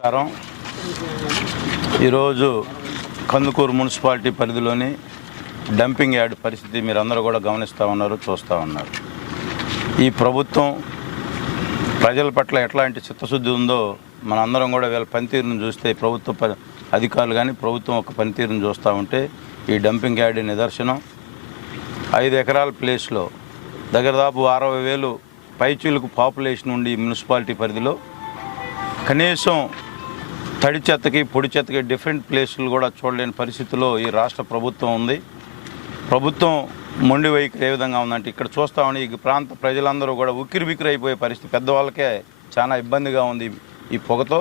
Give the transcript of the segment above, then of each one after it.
నమస్కారం. ఈరోజు కందుకూరు మున్సిపాలిటీ పరిధిలోని డంపింగ్ యార్డ్ పరిస్థితి మీరు అందరూ కూడా గమనిస్తూ ఉన్నారు చూస్తూ ఉన్నారు. ఈ ప్రభుత్వం ప్రజల పట్ల ఎట్లాంటి చిత్తశుద్ధి ఉందో మన అందరం కూడా వీళ్ళ పనితీరును చూస్తే ప్రభుత్వ ప- అధికారులు కానీ ప్రభుత్వం ఒక పనితీరును చూస్తూ ఉంటే ఈ డంపింగ్ యార్డ్ నిదర్శనం. ఐదు ఎకరాల ప్లేస్లో దగ్గర దాపు అరవై వేలు పైచీలకు పాపులేషన్ ఉండి మున్సిపాలిటీ పరిధిలో కనీసం తడి చెత్తకి పొడి చెత్తకి డిఫరెంట్ ప్లేసులు కూడా చూడలేని పరిస్థితిలో ఈ రాష్ట్ర ప్రభుత్వం ఉంది. ప్రభుత్వం మొండి వైఖరి ఏ విధంగా ఉందంటే ఇక్కడ చూస్తామని ఈ ప్రాంత ప్రజలందరూ కూడా ఉక్కిరి బిక్కిరి అయిపోయే పరిస్థితి. పెద్దవాళ్ళకే చాలా ఇబ్బందిగా ఉంది ఈ పొగతో.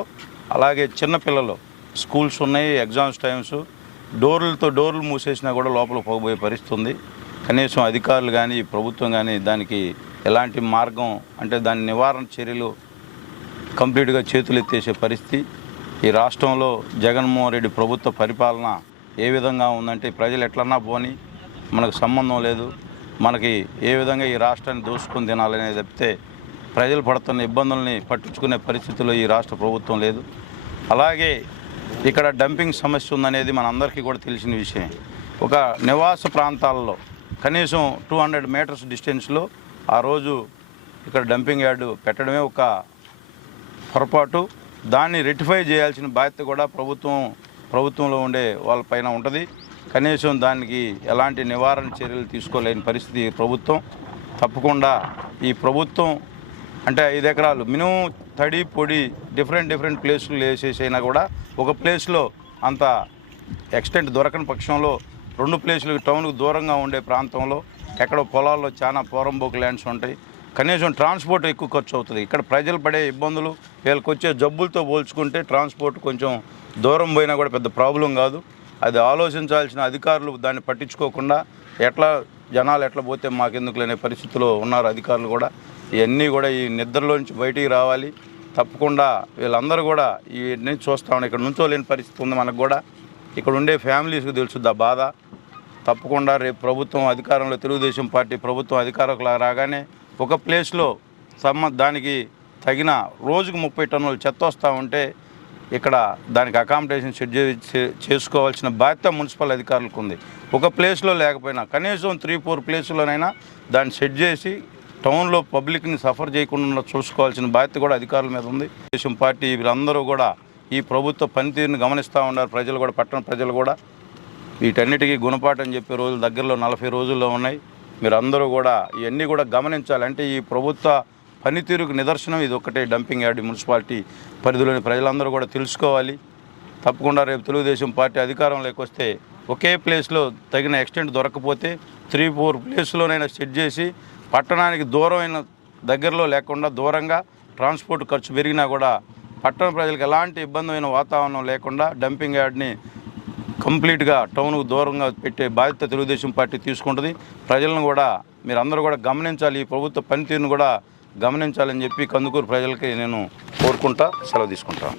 అలాగే చిన్నపిల్లలు స్కూల్స్ ఉన్నాయి ఎగ్జామ్స్ టైమ్స్ డోర్లతో డోర్లు మూసేసినా కూడా లోపల పోగబోయే పరిస్థితి ఉంది. కనీసం అధికారులు కానీ ప్రభుత్వం కానీ దానికి ఎలాంటి మార్గం అంటే దాని నివారణ చర్యలు కంప్లీట్గా చేతులు ఎత్తేసే పరిస్థితి. ఈ రాష్ట్రంలో జగన్మోహన్ రెడ్డి ప్రభుత్వ పరిపాలన ఏ విధంగా ఉందంటే ప్రజలు ఎట్లన్నా పోని మనకు సంబంధం లేదు. మనకి ఏ విధంగా ఈ రాష్ట్రాన్ని దోసుకొని తినాలనేది చెప్తే ప్రజలు పడుతున్న ఇబ్బందుల్ని పట్టించుకునే పరిస్థితిలో ఈ రాష్ట్ర ప్రభుత్వం లేదు. అలాగే ఇక్కడ డంపింగ్ సమస్య ఉందనేది మనందరికీ కూడా తెలిసిన విషయం. ఒక నివాస ప్రాంతాల్లో కనీసం టూ హండ్రెడ్ మీటర్స్ డిస్టెన్స్లో ఆ రోజు ఇక్కడ డంపింగ్ యార్డు పెట్టడమే ఒక పొరపాటు. దాన్ని రెక్టిఫై చేయాల్సిన బాధ్యత కూడా ప్రభుత్వం ప్రభుత్వంలో ఉండే వాళ్ళపైన ఉంటుంది. కనీసం దానికి ఎలాంటి నివారణ చర్యలు తీసుకోలేని పరిస్థితి ప్రభుత్వం. తప్పకుండా ఈ ప్రభుత్వం అంటే ఐదు ఎకరాలు మినిమం తడి పొడి డిఫరెంట్ డిఫరెంట్ ప్లేసులు వేసేసైనా కూడా ఒక ప్లేస్లో అంత ఎక్స్టెంట్ దొరకని పక్షంలో రెండు ప్లేసులు టౌన్కు దూరంగా ఉండే ప్రాంతంలో ఎక్కడో పొలాల్లో చాలా పోరంబోకు ల్యాండ్స్ ఉంటాయి. కనీసం ట్రాన్స్పోర్ట్ ఎక్కువ ఖర్చు అవుతుంది. ఇక్కడ ప్రజలు పడే ఇబ్బందులు వీళ్ళకి వచ్చే జబ్బులతో పోల్చుకుంటే ట్రాన్స్పోర్ట్ కొంచెం దూరం పోయినా కూడా పెద్ద ప్రాబ్లం కాదు. అది ఆలోచించాల్సిన అధికారులు దాన్ని పట్టించుకోకుండా ఎట్లా జనాలు ఎట్లా పోతే మాకెందుకు లేని పరిస్థితిలో ఉన్నారు అధికారులు కూడా. ఇవన్నీ కూడా ఈ నిద్రలోంచి బయటికి రావాలి. తప్పకుండా వీళ్ళందరూ కూడా ఇవన్నీ చూస్తామని ఇక్కడ ఇక్కడ నుంచోలేని పరిస్థితి ఉంది మనకు కూడా. ఇక్కడ ఉండే ఫ్యామిలీస్కి తెలుసుద్ది బాధ. తప్పకుండా రేపు ప్రభుత్వం అధికారంలో తెలుగుదేశం పార్టీ ప్రభుత్వం అధికారంలో రాగానే ఒక ప్లేస్లో సమ్మ దానికి తగిన రోజుకు ముప్పై టన్నులు చెత్త వస్తూ ఉంటే ఇక్కడ దానికి అకామిడేషన్ సెట్ చేసుకోవాల్సిన బాధ్యత మున్సిపల్ అధికారులకు ఉంది. ఒక ప్లేస్లో లేకపోయినా కనీసం త్రీ ఫోర్ ప్లేసుల్లోనైనా దాన్ని సెట్ చేసి టౌన్లో పబ్లిక్ని సఫర్ చేయకుండా చూసుకోవాల్సిన బాధ్యత కూడా అధికారుల మీద ఉంది. దేశం పార్టీ వీళ్ళందరూ కూడా ఈ ప్రభుత్వ పనితీరుని గమనిస్తూ ఉన్నారు. ప్రజలు కూడా పట్టణ ప్రజలు కూడా. వీటన్నిటికీ గుణపాఠం చెప్పే రోజులు దగ్గరలో నలభై రోజుల్లో ఉన్నాయి. మీరందరూ కూడా ఇవన్నీ కూడా గమనించాలంటే ఈ ప్రభుత్వ పనితీరుకు నిదర్శనం ఇది ఒకటే డంపింగ్ యార్డ్ మున్సిపాలిటీ పరిధిలోని ప్రజలందరూ కూడా తెలుసుకోవాలి. తప్పకుండా రేపు తెలుగుదేశం పార్టీ అధికారంలోకి వస్తే ఒకే ప్లేస్లో తగిన ఎక్స్టెంట్ దొరకకపోతే త్రీ ఫోర్ ప్లేస్లోనైనా సెట్ చేసి పట్టణానికి దూరమైన దగ్గరలో లేకుండా దూరంగా ట్రాన్స్పోర్ట్ ఖర్చు పెరిగినా కూడా పట్టణ ప్రజలకు ఎలాంటి ఇబ్బందిమైన వాతావరణం లేకుండా డంపింగ్ యార్డ్ని కంప్లీట్గా టౌన్కు దూరంగా పెట్టే బాధ్యత తెలుగుదేశం పార్టీ తీసుకుంటుంది. ప్రజలను కూడా మీరందరూ కూడా గమనించాలి. ఈ ప్రభుత్వ పనితీరును కూడా గమనించాలని చెప్పి కందుకూరు ప్రజలకి నేను కోరుకుంటా సెలవు తీసుకుంటాను